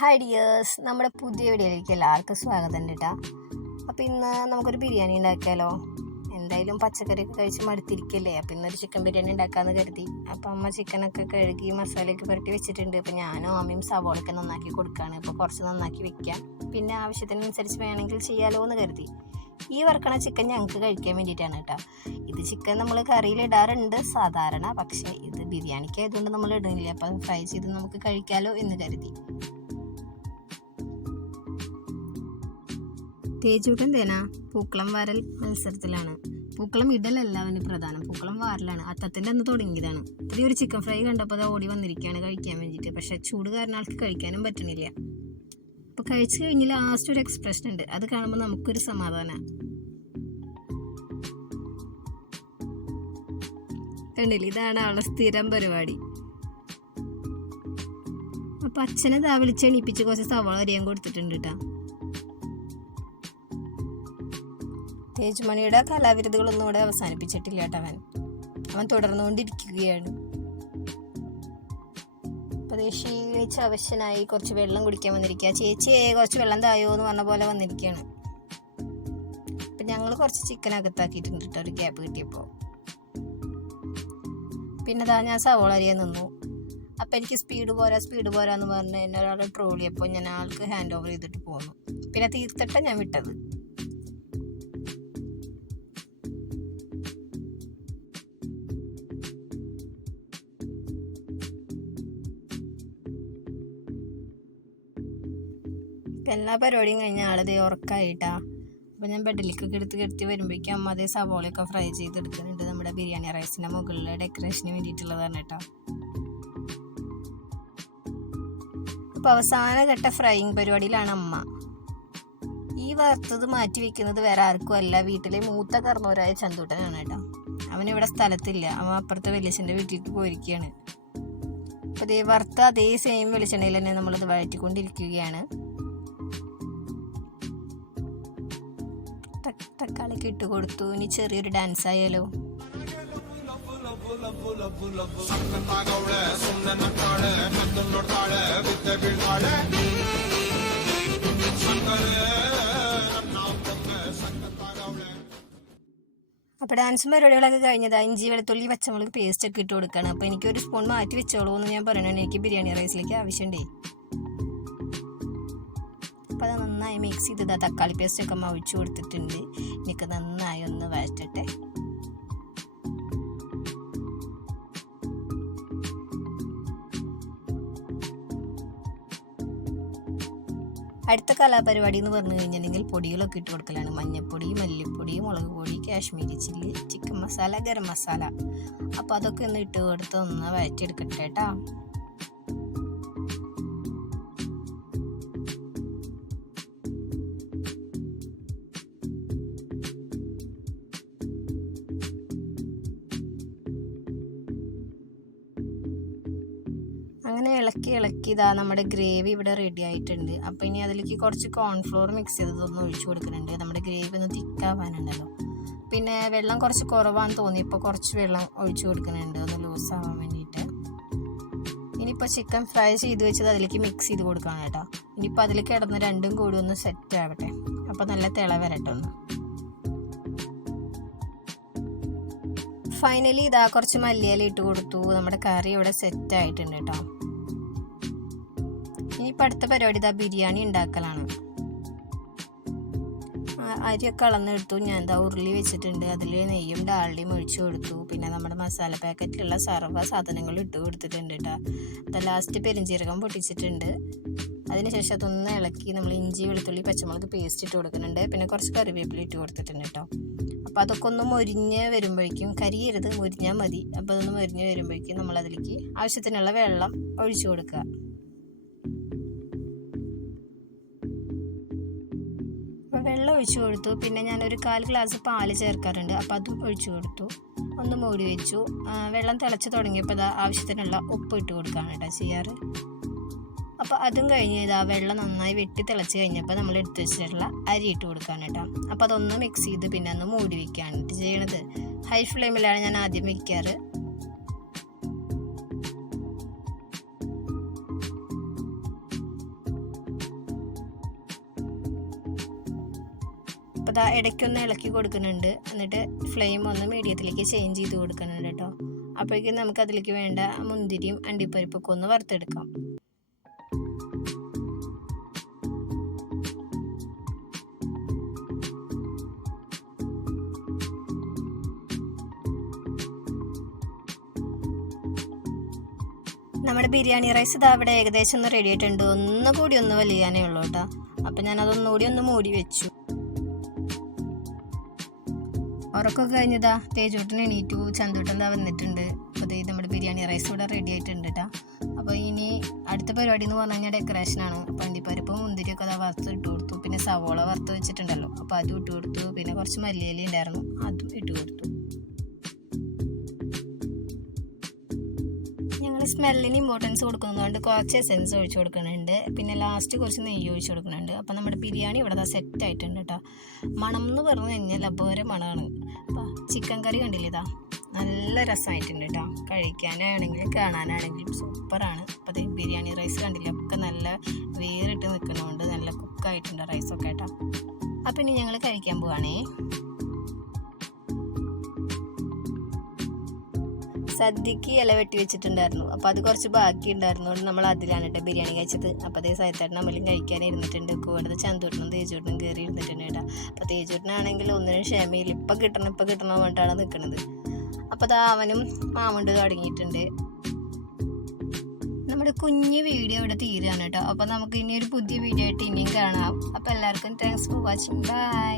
Hi dears, നമ്മുടെ പുതിയ വീഡിയോയിലേക്ക് എല്ലാവർക്കും സ്വാഗതം കേട്ടോ. അപ്പോൾ ഇന്ന് നമുക്കൊരു ബിരിയാണി ഉണ്ടാക്കിയാലോ. എന്തായാലും പച്ചക്കറിയൊക്കെ കഴിച്ച് മടുത്തിരിക്കല്ലേ. അപ്പോൾ ഇന്നൊരു ചിക്കൻ ബിരിയാണി ഉണ്ടാക്കാമെന്ന് കരുതി. അപ്പോൾ അമ്മ ചിക്കനൊക്കെ കഴുകി മസാലയൊക്കെ പുരട്ടി വെച്ചിട്ടുണ്ട്. അപ്പോൾ ഞാനും അമ്മയും സവോളയൊക്കെ നന്നാക്കി കൊടുക്കുകയാണ്. അപ്പോൾ കുറച്ച് നന്നാക്കി വെക്കാം, പിന്നെ ആവശ്യത്തിനനുസരിച്ച് വേണമെങ്കിൽ ചെയ്യാലോ എന്ന് കരുതി. ഈ വറുക്കണ ചിക്കൻ ഞങ്ങൾക്ക് കഴിക്കാൻ വേണ്ടിയിട്ടാണ് കേട്ടോ. ഇത് ചിക്കൻ നമ്മൾ കറിയിലിടാറുണ്ട് സാധാരണ, പക്ഷേ ഇത് ബിരിയാണിക്ക് ആയതുകൊണ്ട് നമ്മൾ ഇടുന്നില്ല. അപ്പോൾ ഫ്രൈ ചെയ്ത് നമുക്ക് കഴിക്കാമല്ലോ എന്ന് കരുതി. തേജൂട്ടൻ തേന പൂക്കളം വാരൽ മത്സരത്തിലാണ്. പൂക്കളം ഇടലല്ല അവന് പ്രധാനം, പൂക്കളം വാരലാണ്. അത്തത്തിൻ്റെ അന്ന് തുടങ്ങിയതാണ്. ഇത്തിരി ഒരു ചിക്കൻ ഫ്രൈ കണ്ടപ്പോൾ അത് ഓടി വന്നിരിക്കുകയാണ് കഴിക്കാൻ വേണ്ടിയിട്ട്. പക്ഷെ ചൂട് കാരണം ആൾക്ക് കഴിക്കാനും പറ്റണില്ല. അപ്പോൾ കഴിച്ചു കഴിഞ്ഞ് ലാസ്റ്റ് ഒരു എക്സ്പ്രഷൻ ഉണ്ട്, അത് കാണുമ്പോൾ നമുക്കൊരു സമാധാനമാണ്. കണ്ടില്ല, ഇതാണ് അവളുടെ സ്ഥിരം പരിപാടി. അപ്പോൾ അച്ഛനെ ദാ വിളിച്ച് എണീപ്പിച്ച് കുറച്ച് സവാള അരിയാൻ കൊടുത്തിട്ടുണ്ട് കേട്ടോ. തേജുമണിയുടെ കലാവിരുതുകളൊന്നും ഇവിടെ അവസാനിപ്പിച്ചിട്ടില്ല കേട്ടോ. അവൻ തുടർന്നുകൊണ്ടിരിക്കുകയാണ്. അപ്പോൾ ക്ഷീണിച്ച് അവശനായി കുറച്ച് വെള്ളം കുടിക്കാൻ വന്നിരിക്കുക. ചേച്ചിയെ കുറച്ച് വെള്ളം തായോ എന്ന് പറഞ്ഞ പോലെ വന്നിരിക്കുകയാണ്. അപ്പം ഞങ്ങൾ കുറച്ച് ചിക്കൻ അകത്താക്കിയിട്ടുണ്ട് കേട്ടോ, ഒരു ഗ്യാപ്പ് കിട്ടിയപ്പോൾ. പിന്നെ ഞാൻ സവോള അരിയാൻ നിന്നു. അപ്പം എനിക്ക് സ്പീഡ് പോരാന്ന് പറഞ്ഞ് എന്നെ ഒരാൾ ട്രോളിയപ്പോൾ ഞാൻ ആൾക്ക് ഹാൻഡ് ഓവർ ചെയ്തിട്ട് പോന്നു. പിന്നെ തീർത്തിട്ടാണ് ഞാൻ വിട്ടത്. എല്ലാ പരിപാടിയും കഴിഞ്ഞ ആളതേ ഉറക്കായിട്ടാ. അപ്പോൾ ഞാൻ ബെഡിലേക്കൊക്കെ എടുത്ത് വരുമ്പോഴേക്കും അമ്മ അതേ സവോളയൊക്കെ ഫ്രൈ ചെയ്തെടുക്കുന്നുണ്ട്. നമ്മുടെ ബിരിയാണി റൈസിൻ്റെ മുകളിൽ ഡെക്കറേഷന് വേണ്ടിയിട്ടുള്ളതാണ് കേട്ടോ. അപ്പോൾ അവസാന ഘട്ട ഫ്രൈയിങ് പരിപാടിയിലാണ് അമ്മ. ഈ വറുത്തത് മാറ്റി വെക്കുന്നത് വേറെ ആർക്കും അല്ല, വീട്ടിലെ മൂത്ത കർമ്മവരായ ചന്തൂട്ടനാണ് കേട്ടോ. അവനിവിടെ സ്ഥലത്തില്ല, അവൻ അപ്പുറത്തെ വെളിച്ചെണ്ണ വീട്ടിലേക്ക് പോയിരിക്കുകയാണ്. അപ്പോൾ അതേ വറുത്ത അതേ സെയിം വെളിച്ചെണ്ണയിൽ തന്നെ നമ്മളത് വഴറ്റിക്കൊണ്ടിരിക്കുകയാണ്. തക്കാളിക്ക് ഇട്ട് കൊടുത്തു. ഇനി ചെറിയൊരു ഡാൻസ് ആയാലോ. അപ്പോൾ ഡാൻസും പരിപാടികളൊക്കെ കഴിഞ്ഞതാ. ഇഞ്ചി വെളുത്തുള്ളി പച്ചമുളക് പേസ്റ്റ് ഒക്കെ ഇട്ട് കൊടുക്കണം. അപ്പോൾ എനിക്കൊരു സ്പൂൺ മാറ്റി വെച്ചോളൂ എന്ന് ഞാൻ പറയണേ, എനിക്ക് ബിരിയാണി റൈസിലേക്ക് ആവശ്യമുണ്ടേ. അപ്പോൾ അത് നന്നായി മിക്സ് ചെയ്തത് തക്കാളി പേസ്റ്റൊക്കെ ഒഴിച്ചു കൊടുത്തിട്ടുണ്ട്. എനിക്ക് നന്നായി ഒന്ന് വഴറ്റട്ടെ. അടുത്ത കലാപരിപാടി എന്ന് പറഞ്ഞു കഴിഞ്ഞിട്ടുണ്ടെങ്കിൽ പൊടികളൊക്കെ ഇട്ട് കൊടുക്കലാണ്. മഞ്ഞൾപ്പൊടി, മല്ലിപ്പൊടി, മുളക് പൊടി, കാശ്മീരി ചില്ലി, ചിക്കൻ മസാല, ഗരം മസാല. അപ്പോൾ അതൊക്കെ ഒന്ന് ഇട്ട് കൊടുത്ത് ഒന്ന് വഴറ്റിയെടുക്കട്ടെ കേട്ടോ. അങ്ങനെ ഇളക്കി ഇതാ നമ്മുടെ ഗ്രേവി ഇവിടെ റെഡി ആയിട്ടുണ്ട്. അപ്പോൾ ഇനി അതിലേക്ക് കുറച്ച് കോൺഫ്ലോർ മിക്സ് ചെയ്തതൊന്ന് ഒഴിച്ചു കൊടുക്കുന്നുണ്ട്. നമ്മുടെ ഗ്രേവി ഒന്ന് തിക്കാവാനുണ്ടല്ലോ. പിന്നെ വെള്ളം കുറച്ച് കുറവാന്ന് തോന്നിയപ്പോൾ കുറച്ച് വെള്ളം ഒഴിച്ചു കൊടുക്കുന്നുണ്ട്, ഒന്ന് ലൂസ് ആവാൻ വേണ്ടിയിട്ട്. ഇനിയിപ്പോൾ ചിക്കൻ ഫ്രൈ ചെയ്ത് വെച്ചത് അതിലേക്ക് മിക്സ് ചെയ്ത് കൊടുക്കണം കേട്ടോ. ഇനിയിപ്പോൾ അതിൽ കിടന്ന് രണ്ടും കൂടി ഒന്ന് സെറ്റ് ആവട്ടെ. അപ്പോൾ നല്ല തിള വരട്ടെ ഒന്ന്. ഫൈനലി ഇതാ കുറച്ച് മല്ലിയില ഇട്ട് കൊടുത്തു. നമ്മുടെ കറി ഇവിടെ സെറ്റ് ആയിട്ടുണ്ട് കേട്ടോ. ഇനിയിപ്പോൾ അടുത്ത പരിപാടി ഇതാ ബിരിയാണി ഉണ്ടാക്കലാണ്. അരിയൊക്കെ അളന്നെടുത്തു. ഞാൻ എന്താ ഉരുളി വെച്ചിട്ടുണ്ട്, അതിൽ നെയ്യും ഡാളിയും ഒഴിച്ചു കൊടുത്തു. പിന്നെ നമ്മുടെ മസാല പാക്കറ്റിലുള്ള സർവ്വ സാധനങ്ങളും ഇട്ട് കൊടുത്തിട്ടുണ്ട് കേട്ടോ. അത് ലാസ്റ്റ് പെരിഞ്ചീരകം പൊട്ടിച്ചിട്ടുണ്ട്. അതിനുശേഷം അതൊന്ന് ഇളക്കി നമ്മൾ ഇഞ്ചി വെളുത്തുള്ളി പച്ചമുളക് പേസ്റ്റ് ഇട്ട് കൊടുക്കുന്നുണ്ട്. പിന്നെ കുറച്ച് കറിവേപ്പില ഇട്ട് കൊടുത്തിട്ടുണ്ട് കേട്ടോ. അപ്പോൾ അതൊക്കെ ഒന്ന് മൊരിഞ്ഞ് വരുമ്പോഴേക്കും, കരിയരുത്, മൊരിഞ്ഞാൽ മതി. അപ്പോൾ അതൊന്ന് മൊരിഞ്ഞ് വരുമ്പോഴേക്കും നമ്മളതിലേക്ക് ആവശ്യത്തിനുള്ള വെള്ളം ഒഴിച്ചു കൊടുക്കുക. അപ്പോൾ വെള്ളം ഒഴിച്ചു കൊടുത്തു. പിന്നെ ഞാനൊരു 1/4 ഗ്ലാസ് പാല് ചേർക്കാറുണ്ട്, അപ്പോൾ അതും ഒഴിച്ചു കൊടുത്തു. ഒന്ന് മൂടി വെച്ചു. വെള്ളം തിളച്ച് തുടങ്ങിയപ്പോൾ അത് ആവശ്യത്തിനുള്ള ഉപ്പ് ഇട്ട് കൊടുക്കുകയാണ് കേട്ടോ ചെയ്യാറ്. അപ്പോൾ അതും കഴിഞ്ഞ് ഇതാ വെള്ളം നന്നായി വെട്ടി തിളച്ച് കഴിഞ്ഞപ്പോൾ നമ്മൾ എടുത്ത് വെച്ചിട്ടുള്ള അരി ഇട്ട് കൊടുക്കുകയാണ് കേട്ടോ. അപ്പോൾ അതൊന്ന് മിക്സ് ചെയ്ത് പിന്നെ ഒന്ന് മൂടി വയ്ക്കുകയാണ് ചെയ്യണത്. ഹൈ ഫ്ലെയിമിലാണ് ഞാൻ ആദ്യം വയ്ക്കാറ്. അപ്പോൾ ഇതാ ഇടയ്ക്കൊന്ന് ഇളക്കി കൊടുക്കുന്നുണ്ട്. എന്നിട്ട് ഫ്ലെയിം ഒന്ന് മീഡിയത്തിലേക്ക് ചേഞ്ച് ചെയ്ത് കൊടുക്കുന്നുണ്ട് കേട്ടോ. അപ്പോഴേക്കും നമുക്ക് അതിലേക്ക് വേണ്ട മുന്തിരിയും അണ്ടിപ്പരിപ്പൊക്കെ ഒന്ന് വറുത്തെടുക്കാം. നമ്മുടെ ബിരിയാണി റൈസ് ഇതാ അവിടെ ഏകദേശം ഒന്ന് റെഡി ആയിട്ടുണ്ട്. ഒന്നുകൂടി ഒന്ന് വലിയാനേ ഉള്ളൂ കേട്ടോ. അപ്പം ഞാനതൊന്നുകൂടി ഒന്ന് മൂടി വെച്ചു. ഉറക്കമൊക്കെ കഴിഞ്ഞതാ തേജൂട്ടന് എണീറ്റു. ചന്തൂട്ടൻ എന്താ വന്നിട്ടുണ്ട്. അപ്പോൾ നമ്മുടെ ബിരിയാണി റൈസ് ഇവിടെ റെഡി ആയിട്ടുണ്ട് കേട്ടോ. അപ്പോൾ ഇനി അടുത്ത പരിപാടി എന്ന് പറഞ്ഞു കഴിഞ്ഞാൽ ഡെക്കറേഷനാണ്. അപ്പോൾ അണ്ടിപ്പരിപ്പ് മുന്തിരിയൊക്കെ അതാ വറുത്ത് ഇട്ട് കൊടുത്തു. പിന്നെ സവോള വറുത്ത് വെച്ചിട്ടുണ്ടല്ലോ, അപ്പോൾ അതും ഇട്ട് കൊടുത്തു. പിന്നെ കുറച്ച് മല്ലിയില ഉണ്ടായിരുന്നു, അതും ഇട്ട് കൊടുത്തു. ഞങ്ങൾ സ്മെല്ലിന് ഇമ്പോർട്ടൻസ് കൊടുക്കുന്നതുകൊണ്ട് കുറച്ച് എസെൻസ് ഒഴിച്ചു കൊടുക്കുന്നുണ്ട്. പിന്നെ ലാസ്റ്റ് കുറച്ച് നെയ്യ് ഒഴിച്ചു കൊടുക്കുന്നുണ്ട്. അപ്പോൾ നമ്മുടെ ബിരിയാണി ഇവിടെ സെറ്റ് ആയിട്ടുണ്ട് കേട്ടോ. മണം എന്ന് പറഞ്ഞു കഴിഞ്ഞാൽ അപൂർവ മണമാണ്. അപ്പോൾ ചിക്കൻ കറി കണ്ടില്ലേ, ഇതാ നല്ല രസമായിട്ടുണ്ട് കേട്ടോ. കഴിക്കാനാണെങ്കിലും കാണാനാണെങ്കിലും സൂപ്പറാണ്. അപ്പോൾ അത് ബിരിയാണി റൈസ് കണ്ടില്ലേ, ഒക്കെ നല്ല വേറിട്ട് നിൽക്കുന്നതുകൊണ്ട് നല്ല കുക്കായിട്ടുണ്ട് റൈസൊക്കെ കേട്ടോ. അപ്പോൾ ഇനി ഞങ്ങൾ കഴിക്കാൻ പോവാണേ. സദ്യക്ക് ഇല വെട്ടി വെച്ചിട്ടുണ്ടായിരുന്നു. അപ്പോൾ അത് കുറച്ച് ബാക്കി ഉണ്ടായിരുന്നുകൊണ്ട് നമ്മൾ അതിലാണ് കേട്ടോ ബിരിയാണി കഴിച്ചത്. അപ്പോൾ അതേ സൈത്തേട്ടൻ നമ്മളും കഴിക്കാൻ ഇരുന്നിട്ടുണ്ട്. കൂടുതൽ ചന്തൂട്ടനും തേജൂട്ടനും കയറി ഇരുന്നിട്ടുണ്ട് കേട്ടോ. അപ്പോൾ തേജൂട്ടനാണെങ്കിൽ ഒന്നിനും ക്ഷമയില്ല. ഇപ്പം കിട്ടണം പറഞ്ഞിട്ടാണ് നിൽക്കുന്നത്. അപ്പോൾ അത് അവനും മാമുണ്ട് തുടങ്ങിയിട്ടുണ്ട്. നമ്മുടെ കുഞ്ഞു വീഡിയോ ഇവിടെ തീരുകയാണ് കേട്ടോ. അപ്പോൾ നമുക്ക് ഇനി ഒരു പുതിയ വീഡിയോ ആയിട്ട് ഇനിയും കാണാം. അപ്പോൾ എല്ലാവർക്കും താങ്ക്സ് ഫോർ വാച്ചിങ്. ബൈ.